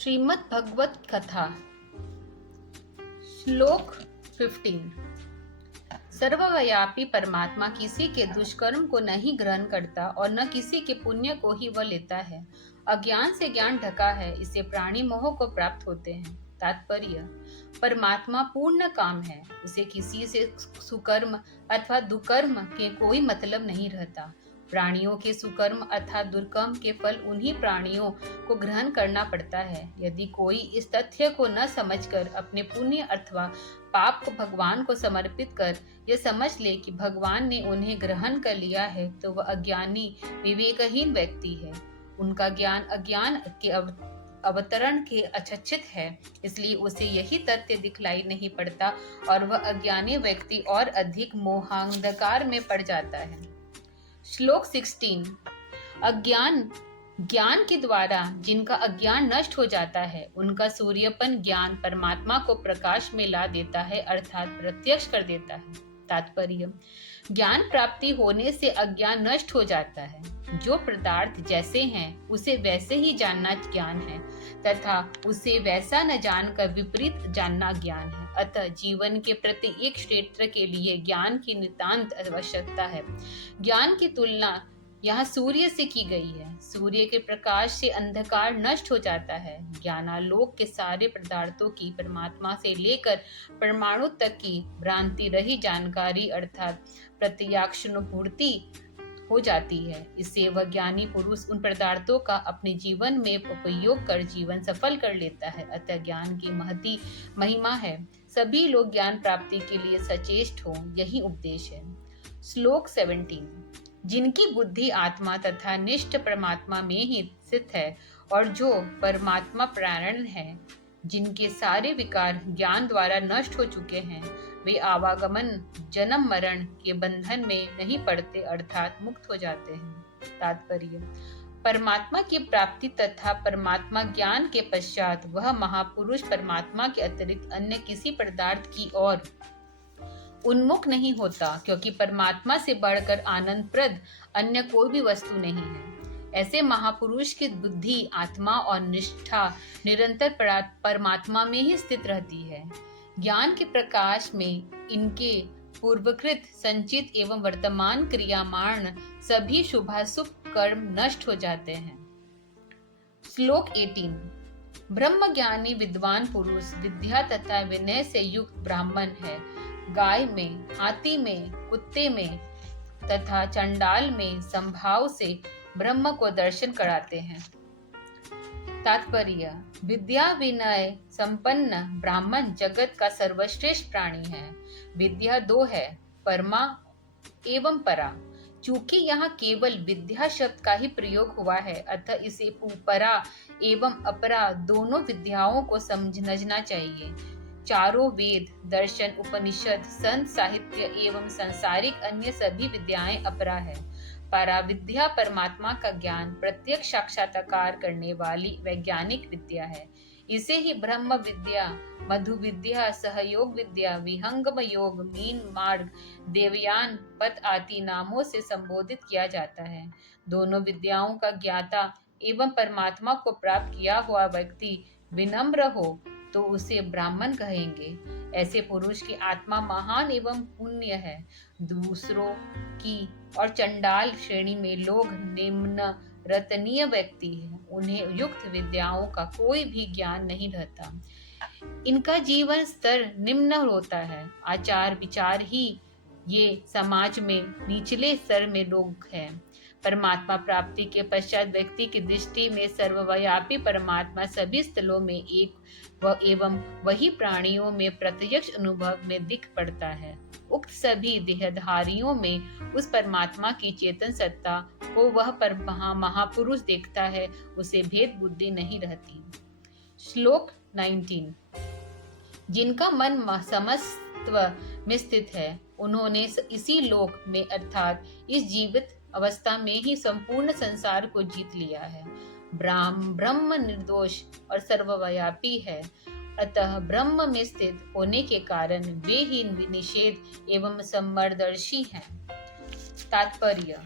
श्रीमद् भगवत कथा श्लोक 15। सर्वव्यापी परमात्मा किसी के दुष्कर्म को नहीं ग्रहण करता और न किसी के पुण्य को ही वह लेता है। अज्ञान से ज्ञान ढका है, इससे प्राणी मोह को प्राप्त होते हैं। तात्पर्य: परमात्मा पूर्ण काम है, उसे किसी से सुकर्म अथवा दुष्कर्म के कोई मतलब नहीं रहता। प्राणियों के सुकर्म अथवा दुष्कर्म के फल उन्हीं प्राणियों को ग्रहण करना पड़ता है। यदि कोई इस तथ्य को न समझकर अपने पुण्य अथवा पाप को भगवान को समर्पित कर यह समझ ले कि भगवान ने उन्हें ग्रहण कर लिया है, तो वह अज्ञानी विवेकहीन व्यक्ति है। उनका ज्ञान अज्ञान के अवतरण के अचंचित है, इसलिए उसे यही तथ्य दिखलाई नहीं पड़ता और वह अज्ञानी व्यक्ति और अधिक मोहांधकार में पड़ जाता है। श्लोक 16। ज्ञान के द्वारा जिनका अज्ञान नष्ट हो जाता है, उनका सूर्यपन ज्ञान परमात्मा को प्रकाश में ला देता है, अर्थात प्रत्यक्ष कर देता है। तात्पर्य: ज्ञान प्राप्ति होने से अज्ञान नष्ट हो जाता है। जो पदार्थ जैसे हैं उसे वैसे ही जानना ज्ञान है तथा उसे वैसा न जानकर विपरीत जानना ज्ञान है। अतः जीवन के प्रत्येक क्षेत्र के लिए ज्ञान की नितांत आवश्यकता है। ज्ञान की तुलना यहाँ सूर्य से की गई है। सूर्य के प्रकाश से अंधकार नष्ट हो जाता है। ज्ञानालोक के सारे पदार्थों की परमात्मा से लेकर परमाणु तक की भ्रांति रही जानकारी अर्थात प्रत्यक्षानुभूति हो जाती है। इससे वह ज्ञानी पुरुष उन पदार्थों का अपने जीवन में उपयोग कर जीवन सफल कर लेता है। अतः ज्ञान की महती महिमा है। सभी लोग ज्ञान प्राप्ति के लिए सचेष्ट हों, यही उपदेश है। श्लोक 17। जिनकी बुद्धि आत्मा तथा निष्ठ परमात्मा में ही स्थित है और जो परमात्मा प्राण है, जिनके सारे विकार ज्ञान द्वारा नष्ट हो चुके हैं, वे आवागमन जन्म मरण के बंधन में नहीं पड़ते, अर्थात मुक्त हो जाते हैं। तात्पर्य: परमात्मा की प्राप्ति तथा परमात्मा ज्ञान के पश्चात वह महापुरुष परमात्मा के अतिरिक्त अन्य किसी पदार्थ की ओर उन्मुख नहीं होता, क्योंकि परमात्मा से बढ़कर आनंदप्रद अन्य कोई भी वस्तु नहीं है। ऐसे महापुरुष की बुद्धि, आत्मा और निष्ठा निरंतर परमात्मा में ही स्थित रहती है। ज्ञान के प्रकाश में इनके पूर्वकृत, संचित एवं वर्तमान क्रियामाण सभी शुभाशुभ कर्म नष्ट हो जाते हैं। श्लोक 18। ब्रह्मज्ञानी विद्वान पुरुष विद्या तथा विनय से युक्त ब्राह्मण है। गाय में, हाथी में, कुत्ते में तथा चंडाल में संभाव से ब्रह्म को दर्शन कराते हैं। तात्पर्य: विद्या विनय संपन्न ब्राह्मण जगत का सर्वश्रेष्ठ प्राणी है। विद्या दो है, परमा एवं परा। चूंकि यहाँ केवल विद्या शब्द का ही प्रयोग हुआ है, अतः इसे परा एवं अपरा दोनों विद्याओं को समझना चाहिए। चारों वेद, दर्शन, उपनिषद, संत साहित्य एवं सांसारिक अन्य सभी विद्याएं अपरा है। परा विद्या परमात्मा का ज्ञान प्रत्यक्ष साक्षात्कार करने वाली वैज्ञानिक विद्या है। इसे ही ब्रह्म विद्या, मधु विद्या, सहयोग विद्या, विहंगम योग, मीन मार्ग, देवयान पथ आदि नामों से संबोधित किया जाता है। दोनों विद्याओं का ज्ञाता एवं परमात्मा को प्राप्त किया हुआ व्यक्ति विनम्र हो तो उसे ब्राह्मण कहेंगे। ऐसे पुरुष की आत्मा महान एवं पुण्य है। दूसरों की और चंडाल श्रेणी में लोग निम्न रतनीय व्यक्ति हैं। उन्हें युक्त विद्याओं का कोई भी ज्ञान नहीं रहता। इनका जीवन स्तर निम्न होता है। आचार विचार ही ये समाज में निचले स्तर में लोग हैं। परमात्मा प्राप्ति के पश्चात व्यक्ति की दृष्टि में सर्वव्यापी परमात्मा सभी स्थलों में एक एवं वही प्राणियों में प्रत्यक्ष अनुभव में दिख पड़ता है। उक्त सभी देहधारियों में उस परमात्मा की चेतन सत्ता को वह महापुरुष देखता है, उसे भेद बुद्धि नहीं रहती। श्लोक 19। जिनका मन समत्व में स्थित है, उन्होंने इसी लोक में अर्थात इस जीवित अवस्था में ही संपूर्ण संसार को जीत लिया है। ब्रह्म निर्दोष और सर्वव्यापी है, अतः ब्रह्म में स्थित होने के कारण वे ही निषेध एवं समदर्शी हैं। तात्पर्य: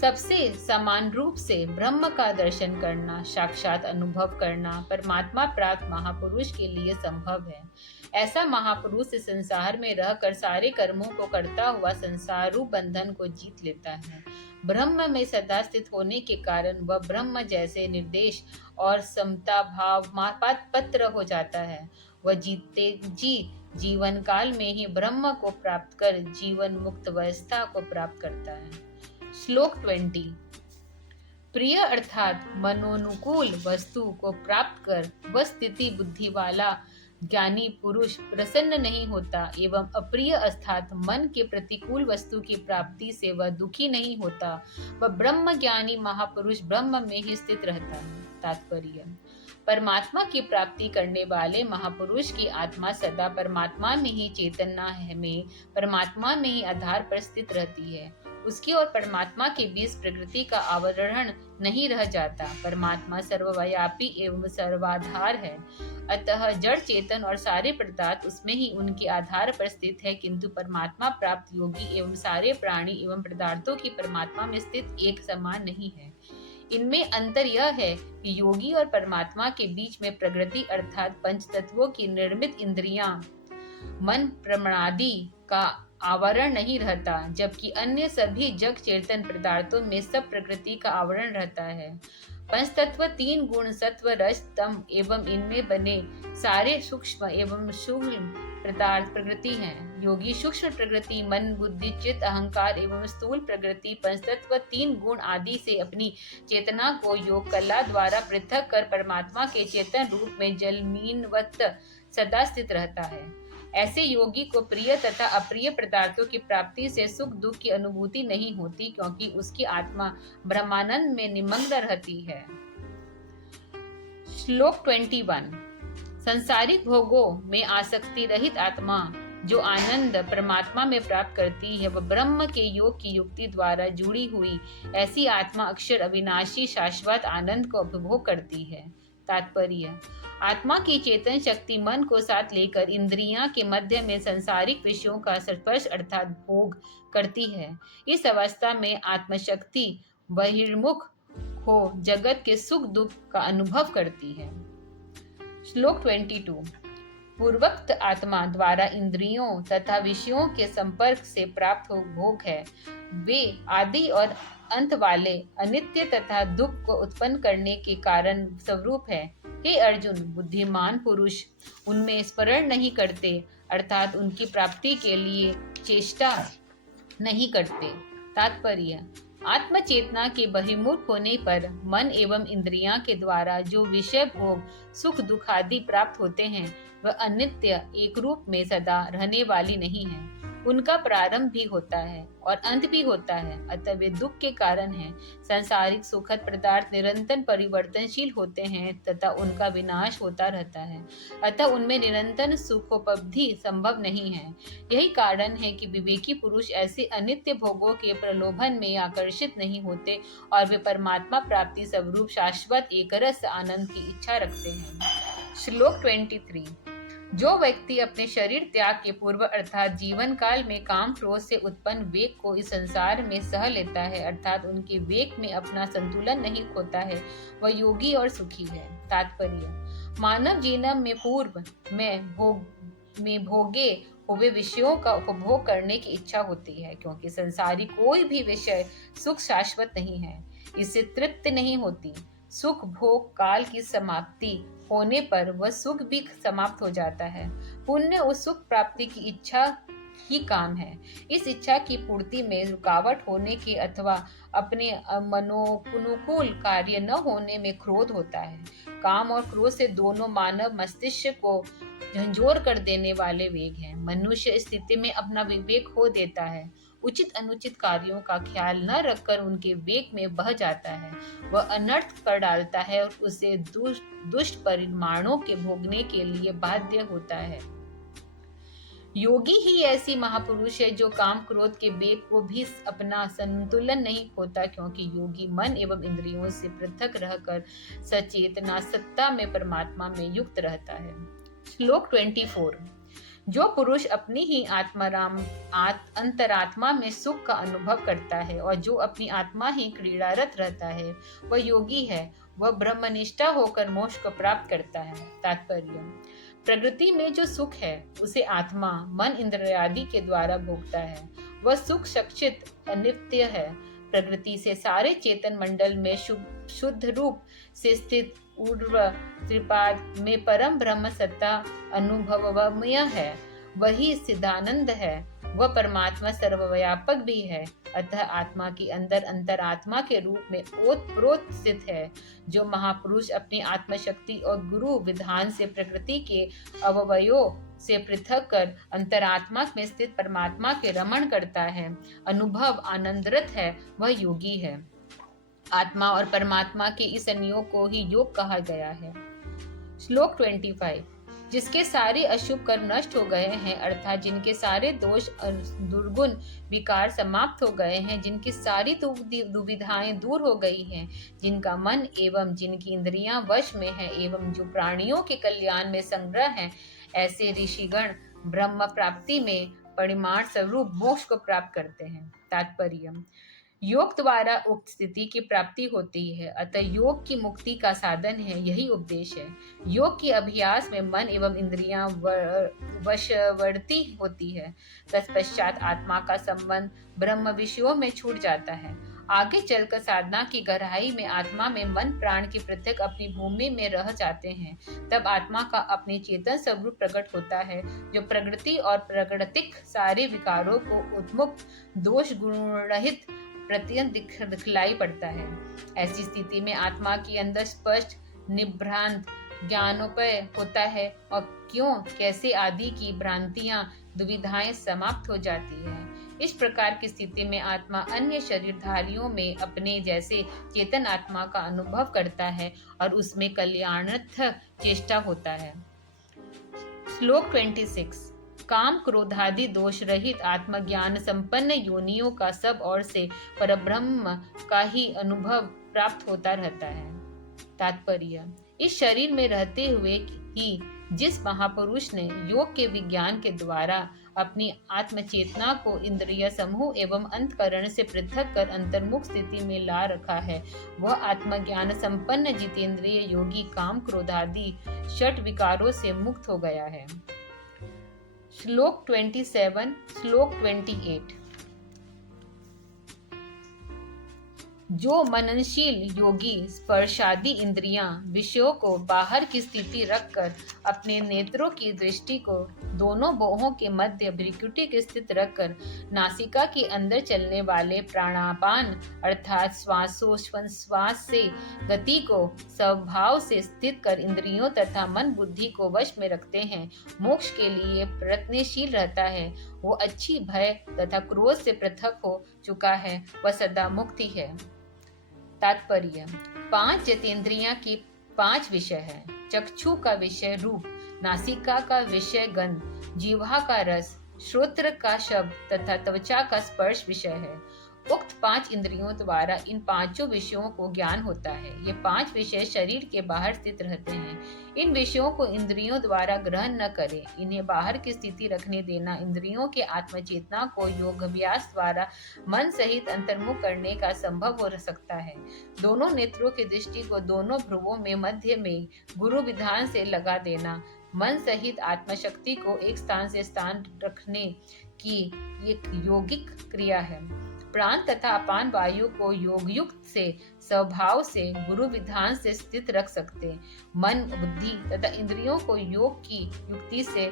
सबसे समान रूप से ब्रह्म का दर्शन करना, साक्षात अनुभव करना परमात्मा प्राप्त महापुरुष के लिए संभव है। ऐसा महापुरुष इस संसार में रहकर सारे कर्मों को करता हुआ संसार रूप बंधन को जीत लेता है। ब्रह्म में सदा स्थित होने के कारण वह ब्रह्म जैसे निर्देश और समता भाव पत्र हो जाता है। वह जीते जी जीवन काल में ही ब्रह्म को प्राप्त कर जीवन मुक्त अवस्था को प्राप्त करता है। श्लोक 20। प्रिय अर्थात मनोनुकूल वस्तु को प्राप्त कर वह स्थिति बुद्धि वाला ज्ञानी पुरुष प्रसन्न नहीं होता एवं अप्रिय अर्थात मन के प्रतिकूल वस्तु की प्राप्ति से वह दुखी नहीं होता। वह ब्रह्म ज्ञानी महापुरुष ब्रह्म में ही स्थित रहता है। तात्पर्य: परमात्मा की प्राप्ति करने वाले महापुरुष की आत्मा सदा परमात्मा में ही चेतना में परमात्मा में ही आधार पर स्थित रहती है। उसकी और परमात्मा के बीच प्रकृति का आवरण नहीं रह जाता। परमात्मा सर्वव्यापी एवं सर्वाधार है, अतः जड़ चेतन और सारे पदार्थ उसमें ही उनके आधार पर स्थित है। किंतु परमात्मा प्राप्त योगी एवं सारे प्राणी एवं पदार्थों की परमात्मा में स्थित एक समान नहीं है। इनमें अंतर यह है कि योगी और परमात्मा के बीच में प्रकृति अर्थात पंच तत्वों की निर्मित इंद्रियां, मन प्रमाणादि का आवरण नहीं रहता, जबकि अन्य सभी जग चेतन पदार्थों में सब प्रकृति का आवरण रहता है। पंच तत्व तीन गुण सत्व रज तम एवं इनमें बने सारे सूक्ष्म एवं स्थूल पदार्थ प्रकृति हैं। योगी सूक्ष्म प्रकृति मन बुद्धि चित्त अहंकार एवं स्थूल प्रकृति पंचतत्व तीन गुण आदि से अपनी चेतना को योग कला द्वारा पृथक कर परमात्मा के चेतन रूप में जलमीनवत सदा स्थित रहता है। ऐसे योगी को प्रिय तथा अप्रिय पदार्थों की प्राप्ति से सुख दुख की अनुभूति नहीं होती, क्योंकि उसकी आत्मा ब्रह्मानंद में निमग्न रहती है। श्लोक 21। संसारिक भोगों में आसक्ति रहित आत्मा जो आनंद परमात्मा में प्राप्त करती है, वह ब्रह्म के योग की युक्ति द्वारा जुड़ी हुई ऐसी आत्मा अक्षर अविनाशी शाश्वत आनंद को उपभोग करती है। तात्पर्य: आत्मा की चेतन शक्ति मन को साथ लेकर इंद्रियां के मध्य में संसारिक विषयों का स्पर्श अर्थात भोग करती है। इस अवस्था में आत्मशक्ति बहिर्मुख हो जगत के सुख दुख का अनुभव करती है। श्लोक 22। पूर्वोक्त आत्मा द्वारा इंद्रियों तथा विषयों के संपर्क से प्राप्त भोग है, वे आदि और अंत वाले अनित्य तथा दुख को उत्पन्न करने के कारण स्वरूप है। हे अर्जुन, बुद्धिमान पुरुष उनमें स्मरण नहीं करते, अर्थात उनकी प्राप्ति के लिए चेष्टा नहीं करते। तात्पर्य: आत्मचेतना के बहिर्मुख होने पर मन एवं इंद्रियां के द्वारा जो विषय भोग सुख दुख आदि प्राप्त होते हैं, वह अनित्य एक रूप में सदा रहने वाली नहीं है। उनका प्रारंभ भी होता है और अंत भी होता है, अतः वे दुख के कारण हैं। सांसारिक सुखद पदार्थ निरंतर परिवर्तनशील होते हैं तथा उनका विनाश होता रहता है, अतः उनमें निरंतर सुखोपलब्धि संभव नहीं है। यही कारण है कि विवेकी पुरुष ऐसे अनित्य भोगों के प्रलोभन में आकर्षित नहीं होते और वे परमात्मा प्राप्ति स्वरूप शाश्वत एकरस आनंद की इच्छा रखते हैं। श्लोक 23। जो व्यक्ति अपने शरीर त्याग के पूर्व अर्थात जीवन काल में काम क्रोध से उत्पन्न वेग को इस संसार में सह लेता है, अर्थात उनके वेग में अपना संतुलन नहीं खोता है, वह योगी और सुखी है। तात्पर्य: मानव जीवन में पूर्व में भोगे हुए विषयों का उपभोग करने की इच्छा होती है, क्योंकि संसारी कोई भी विषय सुख शाश्वत नहीं है, इससे तृप्त नहीं होती। सुख भोग काल की समाप्ति होने पर वह सुख भी समाप्त हो जाता है। पुण्य उस सुख प्राप्ति की इच्छा ही काम है। इस इच्छा की पूर्ति में रुकावट होने के अथवा अपने मनोनुकूल कार्य न होने में क्रोध होता है। काम और क्रोध से दोनों मानव मस्तिष्क को झंझोर कर देने वाले वेग हैं। मनुष्य इस स्थिति में अपना विवेक खो देता है, उचित अनुचित कार्यों का ख्याल न रखकर उनके वेग में बह जाता है, वह अनर्थ कर डालता है और उसे दुष्ट परिणामों के भोगने के लिए बाध्य होता है। योगी ही ऐसी महापुरुष है जो काम क्रोध के वेग को भी अपना संतुलन नहीं खोता, क्योंकि योगी मन एवं इंद्रियों से पृथक रहकर सचेतना सत्ता में परमात्मा में युक्त रहता है। श्लोक 24। जो पुरुष अपनी ही अंतरात्मा में सुख का अनुभव करता है और जो अपनी आत्मा ही क्रीड़ारत रहता है, वह योगी है। वह ब्रह्मनिष्ठा होकर मोक्ष को प्राप्त करता है। तात्पर्य: प्रकृति में जो सुख है उसे आत्मा मन इंद्रियादि के द्वारा भोगता है। वह सुख सक्षित अनित्य है। प्रकृति से सारे चेतन मंडल में शुद्ध रूप से स्थित ऊर्ध्व त्रिपाद में परम ब्रह्म सत्ता अनुभवमय है। वही सिद्धानंद है। वह परमात्मा सर्वव्यापक भी है। अतः आत्मा के अंदर अंतरात्मा के रूप में ओतप्रोत स्थित है। जो महापुरुष अपनी आत्मशक्ति और गुरु विधान से प्रकृति के अवयवों से पृथक कर अंतरात्मा में स्थित परमात्मा के रमण करता है, अनुभव आनंदरत है, वह योगी है। आत्मा और परमात्मा के इस संयोग को ही योग कहा गया है। श्लोक 25: जिसके सारे अशुभ कर्म नष्ट हो गए हैं, अर्थात जिनके सारे दोष दुर्गुण विकार समाप्त हो गए हैं, जिनकी सारी दुविधाएं दूर हो गई हैं, जिनका मन एवं जिनकी इंद्रियां वश में है एवं जो प्राणियों के कल्याण में संग्रह है, ऐसे ऋषिगण ब्रह्म प्राप्ति में परिमाण स्वरूप मोक्ष को प्राप्त करते हैं। तात्पर्य: योग द्वारा उक्त स्थिति की प्राप्ति होती है। अतः योग की मुक्ति का साधन है, यही उपदेश है। योग के अभ्यास में मन एवं इंद्रियां वशवर्ती होती है। तत्पश्चात आत्मा का संबंध ब्रह्म विषयों में छूट जाता है। आगे चलकर साधना की गहराई में आत्मा में मन प्राण के पृथक अपनी भूमि में रह जाते हैं। तब आत्मा का अपने चेतन स्वरूप प्रकट होता है, जो प्रकृति और प्राकृतिक सारे विकारों को उन्मुक्त दोष गुणरहित प्रत्यंत दिखलाई पड़ता है। ऐसी स्थिति में आत्मा के अंदर स्पष्ट निभ्रांत ज्ञानोपय होता है और क्यों कैसे आदि की भ्रांतियां दुविधाएं समाप्त हो जाती है। इस प्रकार की स्थिति में आत्मा अन्य शरीरधारियों में अपने जैसे चेतन आत्मा का अनुभव करता है और उसमें कल्याणार्थ चेष्टा होता है। श्लोक 26: काम क्रोधादि दोष रहित आत्मज्ञान संपन्न योनियों का सब ओर से परब्रह्म का ही अनुभव प्राप्त होता रहता है। तात्पर्य: इस शरीर में रहते हुए ही जिस महापुरुष ने योग के विज्ञान के द्वारा अपनी आत्मचेतना को इंद्रिय समूह एवं अंतकरण से पृथक कर अंतर्मुख स्थिति में ला रखा है, वह आत्मज्ञान संपन्न जितेंद्रिय योगी काम क्रोधादि षट विकारों से मुक्त हो गया है। श्लोक 27, श्लोक 28: जो मननशील योगी स्पर्शादि इंद्रियां विषयों को बाहर की स्थिति रखकर अपने नेत्रों की दृष्टि को दोनों बाहों के मध्य भ्रिकुटी की स्थिति रखकर नासिका के अंदर चलने वाले प्राणापान अर्थात श्वासोच्छ्वास से गति को स्वभाव से स्थित कर इंद्रियों तथा मन बुद्धि को वश में रखते हैं, मोक्ष के लिए प्रयत्नशील रहता है, वो अच्छी भय तथा क्रोध से पृथक हो चुका है, वह सदा मुक्ति है। तात्पर्य: 5 जितेंद्रियां की 5 विषय है। चक्षु का विषय रूप, नासिका का विषय गंध, जिह्वा का रस, श्रोत्र का शब्द तथा त्वचा का स्पर्श विषय है। उक्त 5 इंद्रियों द्वारा इन 5 विषयों को ज्ञान होता है। ये 5 विषय शरीर के बाहर स्थित रहते हैं। इन विषयों को इंद्रियों द्वारा ग्रहण न करें। इन्हें बाहर की स्थिति रखने देना इंद्रियों के आत्मचेतना को योगाभ्यास द्वारा मन सहित अंतर्मुख करने का संभव हो सकता है। दोनों नेत्रों की दृष्टि को दोनों भ्रुवों में मध्य में गुरु विधान से लगा देना मन सहित आत्मशक्ति को एक स्थान से स्थान रखने की एक योगिक क्रिया है। प्राण तथा अपान वायु को योगयुक्त से स्वभाव से गुरु विधान से स्थित रख सकते। मन बुद्धि तथा इंद्रियों को योग की युक्ति से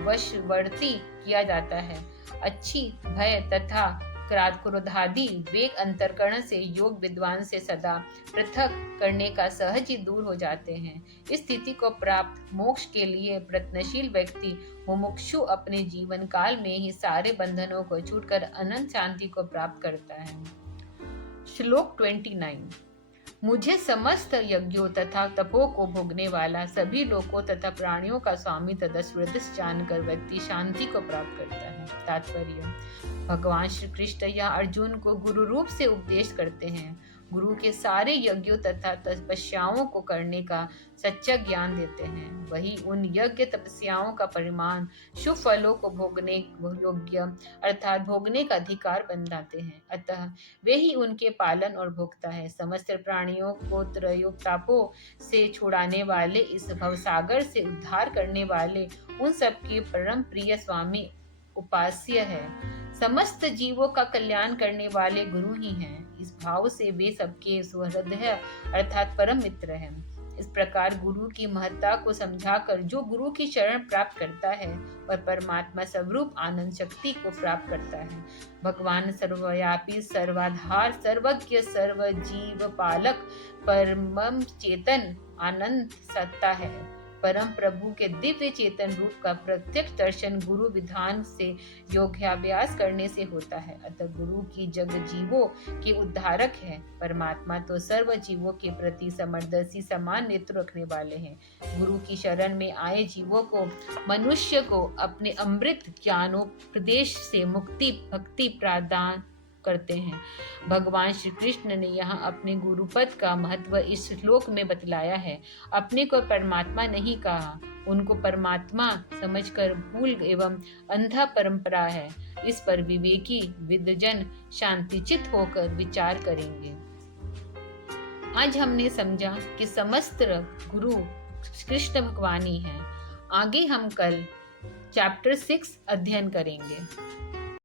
वशवर्ती किया जाता है। अच्छी भय तथा क्रोधादि वेग अंतःकरण से योग विद्वान से सदा पृथक करने का सहज ही दूर हो जाते हैं। इस स्थिति को प्राप्त मोक्ष के लिए प्रयत्नशील व्यक्ति मुमुक्षु अपने जीवन काल में ही सारे बंधनों को छूटकर अनंत शांति को प्राप्त करता है। श्लोक 29: मुझे समस्त यज्ञों तथा तपों को भोगने वाला, सभी लोकों तथा प्राणियों का स्वामी तथा सुहृद जानकर व्यक्ति शांति को प्राप्त करता है। तात्पर्य: भगवान श्री कृष्ण या अर्जुन को गुरु रूप से उपदेश करते हैं। गुरु के सारे यज्ञों तथा तपस्याओं को करने का सच्चा ज्ञान देते हैं। वही उन यज्ञ तपस्याओं का परिमाण शुभ फलों को भोगने योग्य अर्थात भोगने का अधिकार बनाते हैं। अतः वे ही उनके पालन और भोक्ता है। समस्त प्राणियों को त्रयोतापों से छुड़ाने वाले, इस भवसागर से उद्धार करने वाले उन सबके परम प्रिय स्वामी उपास्य है। समस्त जीवों का कल्याण करने वाले गुरु ही हैं। इस भाव से वे सबके सुहृदय अर्थात परम मित्र हैं। इस प्रकार गुरु की महत्ता को समझाकर जो गुरु की शरण प्राप्त करता है वह परमात्मा स्वरूप आनंद शक्ति को प्राप्त करता है। भगवान सर्वव्यापी, सर्वाधार, सर्वज्ञ, सर्वजीव पालक, परम चेतन आनंद सत्ता है। परम प्रभु के दिव्य चेतन रूप का प्रत्यक्ष दर्शन गुरु विधान से योगाभ्यास करने से होता है। अतः गुरु की जग जीवों के उद्धारक है। परमात्मा तो सर्व जीवों के प्रति समदर्शी समान नेत्र रखने वाले हैं। गुरु की शरण में आए जीवों को, मनुष्य को अपने अमृत ज्ञानोपदेश से मुक्ति भक्ति प्रदान करते हैं। भगवान श्री कृष्ण ने यहाँ अपने गुरुपद का महत्व इस श्लोक में बतलाया है। अपने को परमात्मा नहीं कहा, उनको परमात्मा समझकर भूल एवं अंधा परंपरा है। इस पर विवेकी विद्वजन शांतिचित होकर विचार करेंगे। आज हमने समझा कि समस्त गुरु कृष्ण भगवान ही हैं। आगे हम कल चैप्टर 6 अध्ययन करेंगे।